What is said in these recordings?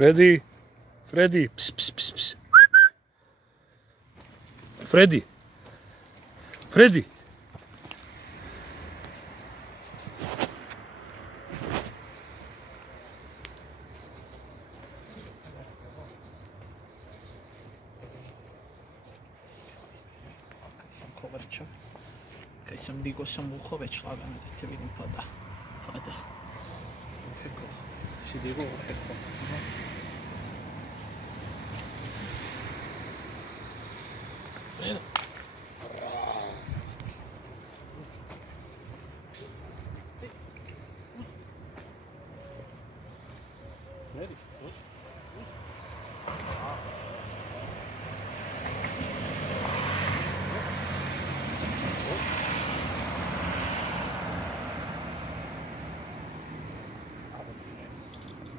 Freddy, Freddy, ps, ps, ps, ps. Freddy, Freddy. Kovača. Kaj sam digao sam uho već lagano da te vidim pada. Pada. Uheko. Si digao uheko. Fredo. Fredi, uz.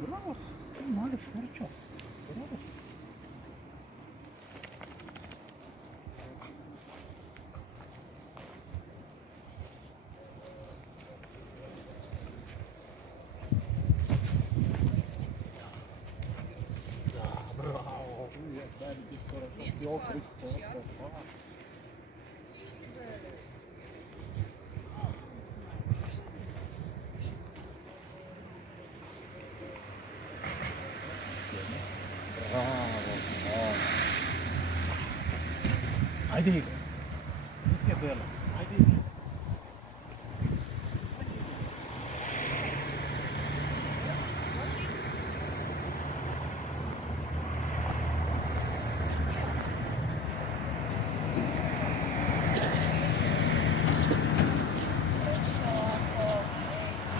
Bravo, mali Ferčo. Bravo. Bravo. Ti skoro ti okriš po. Bravo, bravo. Ajde Igor. Nije belo. Ajde Igor.